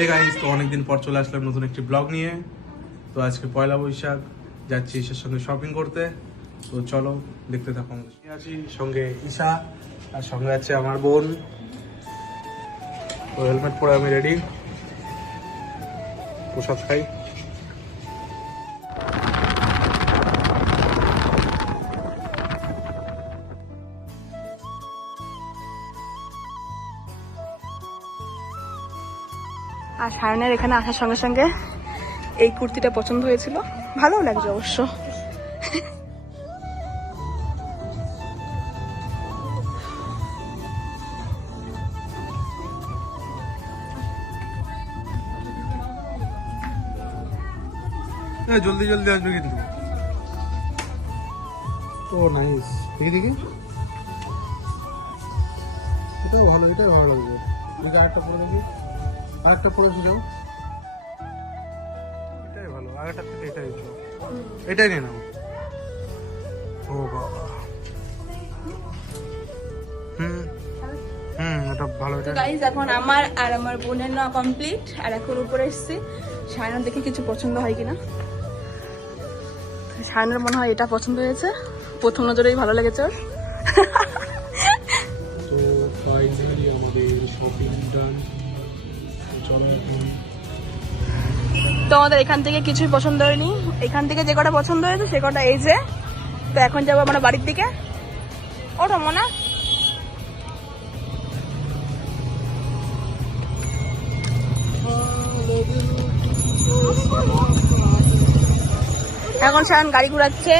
Hey guys, তো অনেকদিন পর চলে আসলাম নতুন একটি ব্লগ নিয়ে। তো আজকে পয়লা বৈশাখ, যাচ্ছি ঈশার সঙ্গে শপিং করতে। তো চলো দেখতে থাকো। আছি সঙ্গে ঈশা, আর সঙ্গে আছে আমার বোন। তো হেলমেট পরে আমি রেডি, প্রসাদ খাই। আর সায়নের এখানে আসার সঙ্গে সঙ্গে এই কুর্তিটা পছন্দ হয়েছিল, ভালো লাগছে অবশ্য। জলদি জলদি আসবে কিন্তু। ও নাইস, দেখি দেখি, এটাও ভালো, এটাও ভালো লাগবে। আরেকটা পরে দেখি, আরেকটা পরে যাও। এটাই ভালো, আগেরটার থেকে এটাই ভালো। এটাই নিয়ে নাও। ও বাবা, এটা ভালো। তো গাইস, এখন আমার আর আমার বোনের না কমপ্লিট, আর এখন উপরে এসেছি। সায়নার দেখে কিছু পছন্দ হয় কিনা। সায়নার মনে হয় এটা পছন্দ হয়েছে, প্রথম নজরেই ভালো লেগেছে ওর। তো ফাইনালি আমাদের শপিং ডান। চলো এখন। তো আমাদের এখান থেকে কিছুই পছন্দ হয়নি, এখান থেকে যে কটা পছন্দ হয়েছে সে কটা এই যে। তো এখন যাবো আমরা বাড়ির দিকে। ওঠো মোনা। এখন সায়ন গাড়ি ঘুরাচ্ছে।